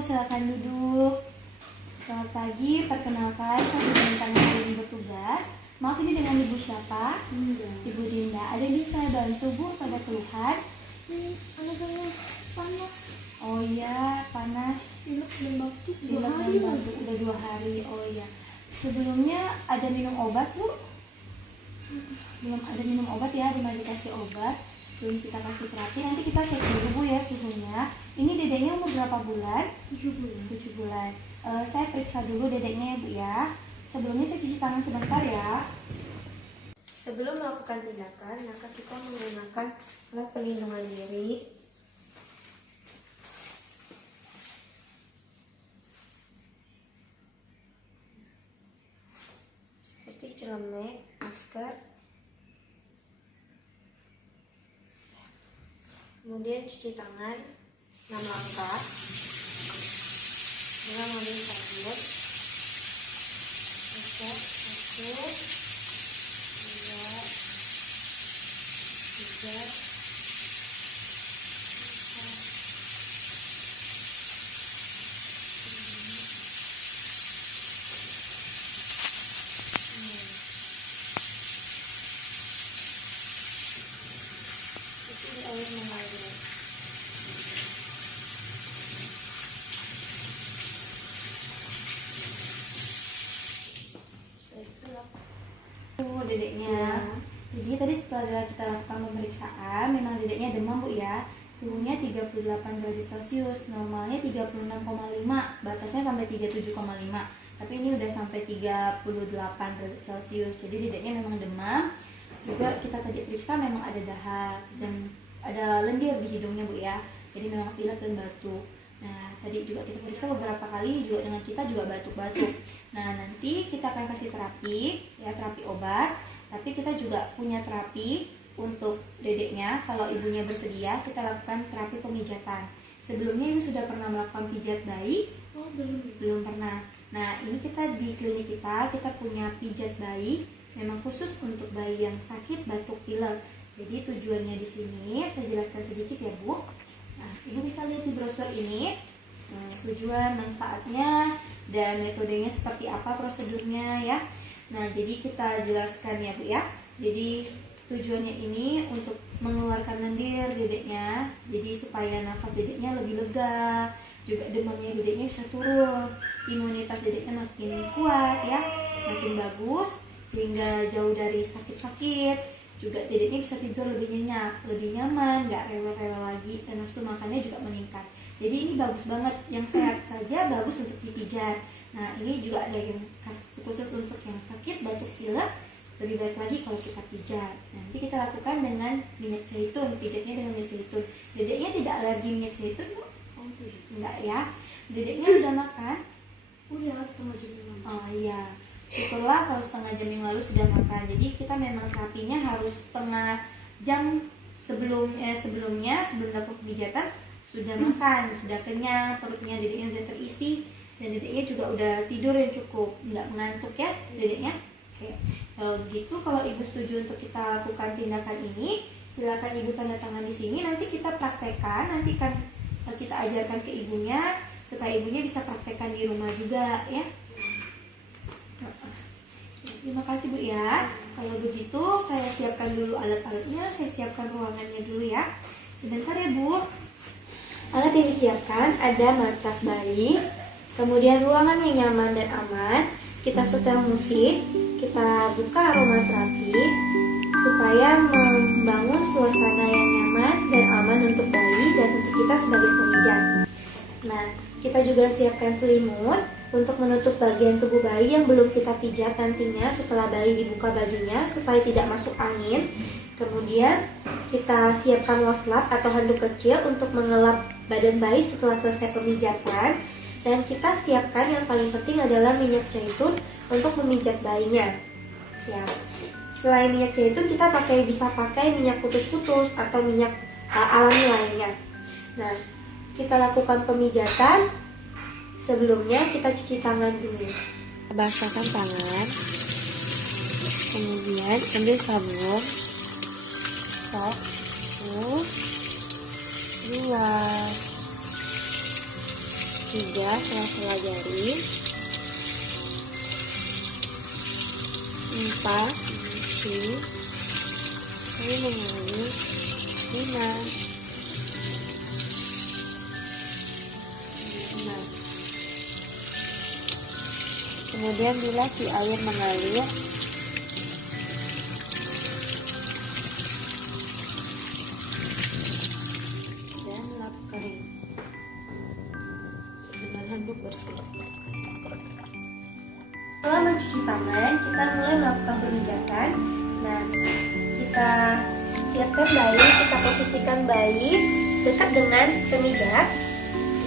silakan duduk. Selamat pagi, perkenalkan saya bintang yang bertugas. Maaf, ini dengan Ibu siapa? Ibu Dinda. Ada yang bisa saya bantu, Bu, pada keluhan? Alasannya panas. Oh iya, panas. Pilek dan batuk. Pilek dan batuk udah 2 hari. Oh iya. Sebelumnya ada minum obat, Bu? Belum ada minum obat ya, belum dikasih obat. Belum kita kasih terapi. Nanti kita cek dulu, Bu, ya suhunya. Ini dedeknya umur berapa bulan? 7 bulan. 7 bulan. Saya periksa dulu dedeknya ya, Bu, ya. Sebelumnya saya cuci tangan sebentar ya. Sebelum melakukan tindakan, maka kita menggunakan alat pelindungan diri. Seperti celemek, masker. Kemudian cuci tangan 6 langkah dengan mengambil sabun. Satu, dua, tiga, itu di air mengalir. Dedeknya. Jadi tadi setelah kita lakukan pemeriksaan, memang dedeknya demam, Bu, ya. Suhunya 38 derajat Celcius, normalnya 36,5, batasnya sampai 37,5. Tapi ini udah sampai 38 derajat Celcius. Jadi dedeknya memang demam. Juga kita tadi periksa memang ada dahak dan ada lendir di hidungnya, Bu, ya. Jadi memang pilek dan batuk. Nah, tadi juga kita periksa beberapa kali juga dengan kita juga batuk-batuk. Nah, nanti kita akan kasih terapi, ya, terapi obat. Tapi kita juga punya terapi untuk dedeknya. Kalau ibunya bersedia, kita lakukan terapi pemijatan. Sebelumnya ibu sudah pernah melakukan pijat bayi? Oh, belum. Belum pernah. Nah, ini kita di klinik kita punya pijat bayi, memang khusus untuk bayi yang sakit batuk pilek. Jadi tujuannya di sini saya jelaskan sedikit ya, Bu. Nah, ibu bisa lihat di brosur ini. Nah, tujuan, manfaatnya, dan metodenya seperti apa prosedurnya ya. Nah, jadi kita jelaskan ya, Bu, ya. Jadi tujuannya ini untuk mengeluarkan lendir dedeknya. Jadi supaya nafas dedeknya lebih lega, juga demamnya dedeknya bisa turun, imunitas dedeknya makin kuat ya, makin bagus sehingga jauh dari sakit-sakit. Juga dedeknya bisa tidur lebih nyenyak, lebih nyaman, nggak rewel-rewel lagi, dan nafsu makannya juga meningkat. Jadi ini bagus banget, yang sehat saja bagus untuk dipijat. Nah, ini juga ada yang khusus untuk yang sakit batuk pilek, lebih baik lagi kalau kita pijat. Nanti kita lakukan dengan minyak zaitun, pijatnya dengan minyak zaitun. Dedeknya tidak alergi minyak zaitun, Bu? Oh, tidak. Enggak ya. Dedeknya sudah makan? Udah setengah jam yang lalu. Oh iya. Syukurlah kalau setengah jam yang lalu sudah makan. Jadi kita memang terapinya harus setengah jam sebelumnya sebelum melakukan pijatan sudah makan, sudah kenyang, perutnya dedeknya sudah terisi, dan dedeknya juga udah tidur yang cukup, nggak mengantuk ya dedeknya. Oke. Kalau begitu, kalau ibu setuju untuk kita lakukan tindakan ini, silakan ibu tanda tangan di sini. Nanti kita praktekkan, nanti kan kita ajarkan ke ibunya supaya ibunya bisa praktekkan di rumah juga ya. Terima kasih, Bu, ya. Kalau begitu saya siapkan dulu alat-alatnya, saya siapkan ruangannya dulu ya. Sebentar ya, Bu. Alat yang disiapkan ada matras bayi, kemudian ruangan yang nyaman dan aman. Kita setel musik, kita buka aromaterapi supaya membangun suasana yang nyaman dan aman untuk bayi dan untuk kita sebagai pemijat. Nah, kita juga siapkan selimut untuk menutup bagian tubuh bayi yang belum kita pijat nantinya setelah bayi dibuka bajunya supaya tidak masuk angin. Kemudian kita siapkan waslap atau handuk kecil untuk mengelap badan bayi setelah selesai pemijatan. Dan kita siapkan yang paling penting adalah minyak zaitun untuk memijat bayinya. Ya. Selain minyak zaitun kita bisa pakai minyak putus-putus atau minyak alami lainnya. Nah, kita lakukan pemijatan. Sebelumnya kita cuci tangan dulu. Basahkan tangan. Kemudian ambil sabun. 1, 2, 3, 3 sela-sela jari, 4 isi, lalu mengalir 5. Nah, kemudian bila si air mengalir, dan lap kering dengan handuk bersih. Setelah mencuci tangan, kita mulai melakukan pemijatan. Nah, kita siapkan bayi, kita posisikan bayi dekat dengan pemijat,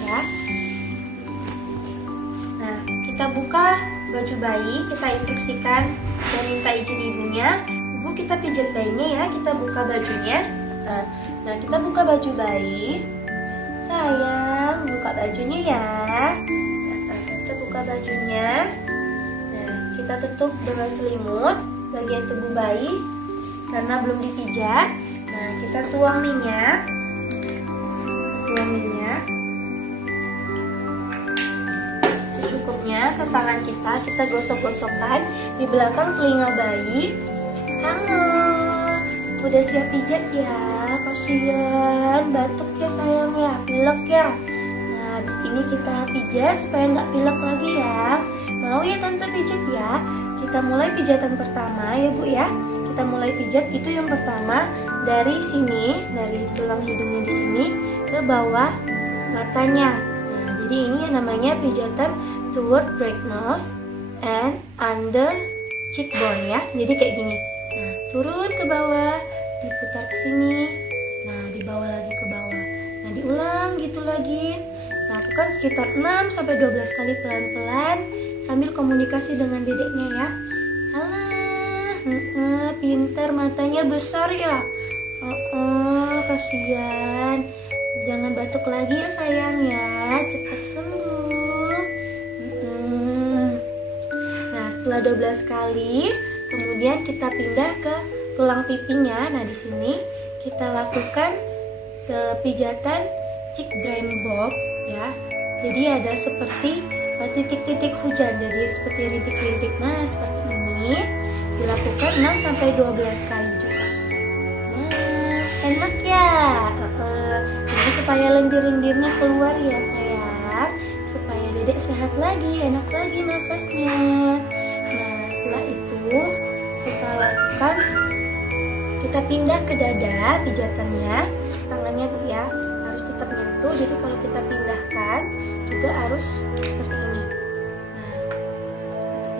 ya. Nah, kita buka baju bayi, kita instruksikan dan minta izin ibunya. Ibu, kita pijat bayinya ya, kita buka bajunya. Nah, kita buka baju bayi. Sayang, buka bajunya ya. Nah, kita buka bajunya. Kita tutup dengan selimut bagian tubuh bayi karena belum dipijat. Nah, kita tuang minyak. Secukupnya ke tangan kita gosok-gosokkan di belakang telinga bayi. Halo, udah siap pijat ya? Kasian, batuk ya sayang ya, pilek ya. Nah, habis ini kita pijat supaya nggak pilek lagi ya. Mau ya tante pijat ya? Kita mulai pijatan pertama ya bu ya. Kita mulai pijat itu yang pertama dari sini, dari tulang hidungnya di sini ke bawah matanya. Nah, jadi ini yang namanya pijatan toward break nose and under cheekbone ya. Jadi kayak gini. Nah, turun ke bawah, diputar ke sini. Nah, dibawa lagi ke bawah. Nah, diulang gitu lagi. Lakukan sekitar 6 sampai 12 kali pelan-pelan sambil komunikasi dengan dedeknya ya. Alah, pinter, matanya besar ya. Kasihan. Jangan batuk lagi ya sayang ya. Cepat sembuh. Nah, setelah 12 kali, kemudian kita pindah ke tulang pipinya. Nah, di sini kita lakukan pijatan cheek drain bob ya. Jadi ada seperti titik-titik hujan, jadi seperti rintik-rintik. Nah, seperti ini dilakukan 6 sampai 12 kali juga. Nah, enak ya. Jadi supaya lendir-lendirnya keluar ya sayang, supaya dedek sehat lagi, enak lagi nafasnya. Nah, setelah itu kita lakukan, kita pindah ke dada pijatannya. Tangannya bu ya harus tetap nyentuh, jadi kalau kita pindahkan juga harus seperti ini. Nah,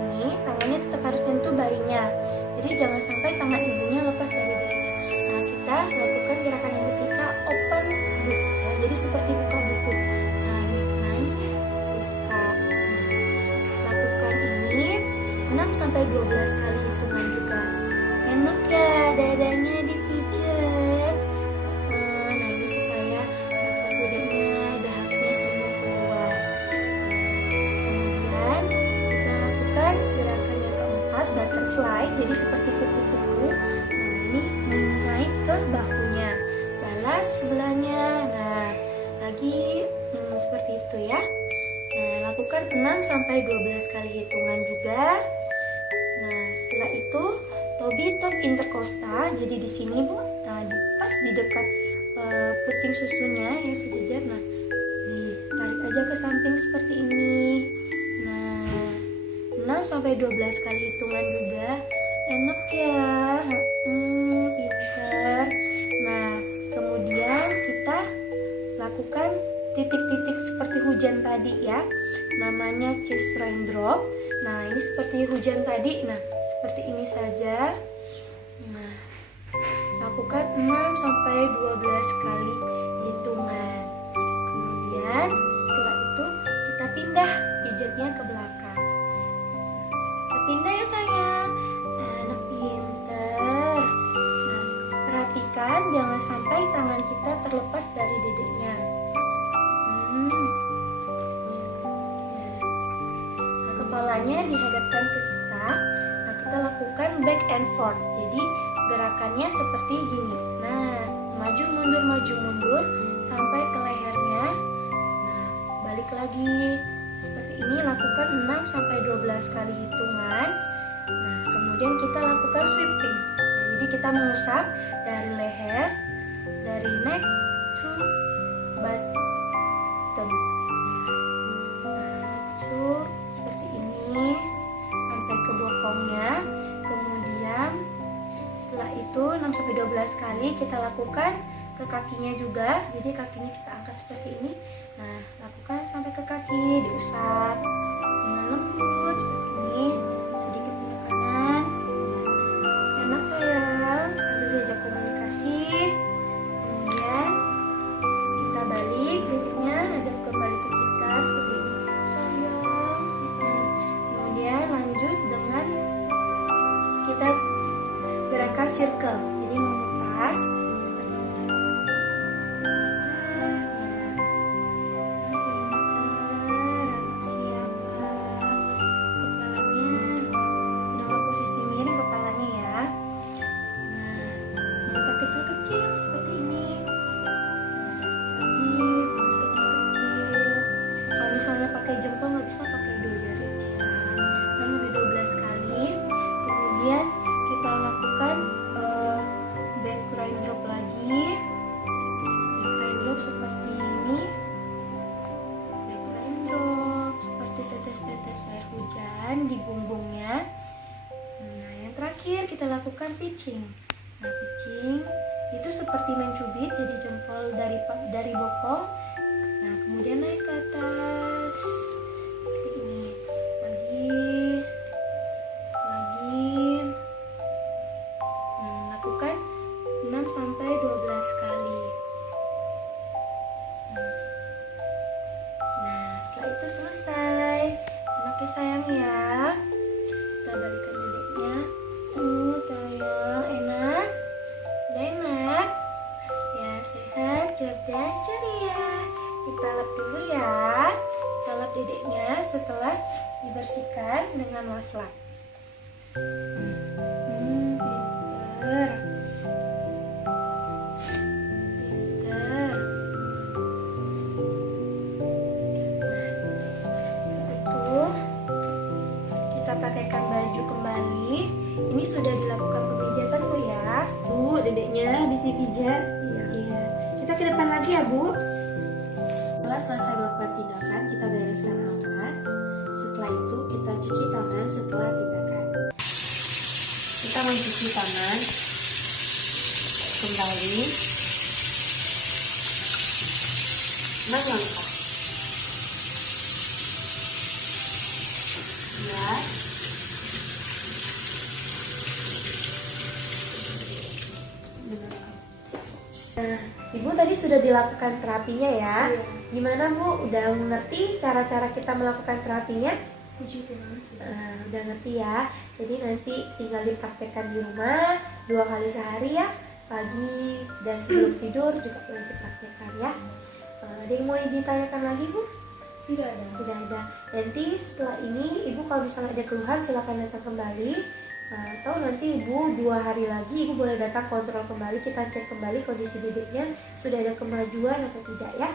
ini tangannya tetap harus nyentuh bayinya, jadi jangan sampai tangan ibunya lepas dari bayinya. Nah, kita lakukan gerakan yang ketiga, open book ya, jadi seperti buka buku. Nah, ini naik, buka. Nah, lakukan ini 6 sampai 12 kali hitungan juga. Enak ya dadanya dipijat. Nah, ini supaya nafas dedeknya, dahaknya semua keluar. Kemudian kita lakukan gerakan yang keempat, butterfly, jadi seperti kupu-kupu. Nah, ini naik ke bahunya, balas sebelahnya. Nah, lagi seperti itu ya. Nah, lakukan 6 sampai 12 kali hitungan juga. Nah, setelah itu Toby top intercosta, jadi di sini bu, nah pas di dekat puting susunya ya sejajar. Nah, ditarik aja ke samping seperti ini. Nah, 6 sampai 12 kali hitungan juga. Enak ya, pintar. Nah, kemudian kita lakukan titik-titik seperti hujan tadi ya, namanya cheese raindrop. Nah, ini seperti hujan tadi. Nah, seperti ini saja. Nah, lakukan 6 sampai 12 kali hitungan. Kemudian setelah itu kita pindah pijatnya ke belakang. Kita pindah ya sayang. Anak pinter. Nah, perhatikan jangan sampai tangan kita terlepas dari dedeknya. Nah, kepalanya dihadapkan ke kita. Nah, kita lakukan back and forth. Jadi gerakannya seperti gini. Nah, maju mundur sampai ke lehernya. Nah, balik lagi lakukan 6-12 kali hitungan. Nah, kemudian kita lakukan sweeping. Nah, jadi kita mengusap dari leher, dari neck to bottom. Nah, to seperti ini sampai ke bokongnya. Kemudian setelah itu 6-12 kali kita lakukan ke kakinya juga. Jadi kakinya kita angkat seperti ini. Nah, lakukan sampai ke kaki, diusap dengan lembut seperti ini, sedikit penekanan. Enak sayang, sambil diajak komunikasi. Kemudian kita balik dedeknya, hadap kembali ke kita seperti ini. Sayang. Kemudian lanjut dengan kita gerakan circle, jadi memutar. Kecil-kecil seperti ini. Lagi kecil-kecil. Kalau misalnya pakai jempol nggak bisa, pakai 2 jari bisa. 6-12 kali. Kemudian kita lakukan back raindrop lagi. Back raindrop seperti ini. Back raindrop seperti tetes-tetes air hujan di punggungnya. Nah, yang terakhir kita lakukan pitching. Nah, pitching itu seperti mencubit, jadi jempol dari bokong. Nah, kemudian naik ke atas seperti ini. Lagi. Lakukan 6-12 kali. Nah, setelah itu selesai. Enak ya sayang ya. Kita balikan dedeknya. Sayang, enak. Udah enak ya, sehat, cerdas, ceria. Kita lap dulu ya. Kita lap dedeknya setelah dibersihkan dengan waslap. Pinter. Setelah itu kita pakaikan baju kembali. Ini sudah dilakukan pemijatan Bu ya. Bu, dedeknya habis dipijat. Iya. Kita ke depan lagi ya Bu. Setelah selesai melakukan tindakan, kita bereskan alat. Setelah itu kita cuci tangan setelah tindakan. Kita mencuci tangan kembali 6 langkah. Ya. Nah, Ibu tadi sudah dilakukan terapinya ya. Iya. Gimana Bu? Udah mengerti cara-cara kita melakukan terapinya? Puji Tuhan sudah. Nah, udah ngerti ya. Jadi nanti tinggal dipraktekkan di rumah 2 kali sehari ya. Pagi dan sebelum tidur juga boleh dipraktekkan ya. Ada yang mau ditanyakan lagi Bu? Tidak ada. Udah ada. Nanti setelah ini Ibu kalau misalnya ada keluhan silakan datang kembali. Atau nanti Ibu 2 hari lagi Ibu boleh datang kontrol kembali, kita cek kembali kondisi dedeknya sudah ada kemajuan atau tidak ya.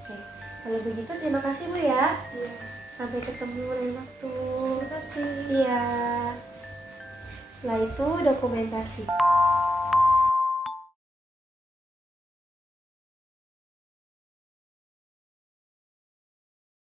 Oke, kalau begitu terima kasih Bu ya. Iya. Sampai ketemu lain waktu. Terima kasih. Iya. Setelah itu dokumentasi.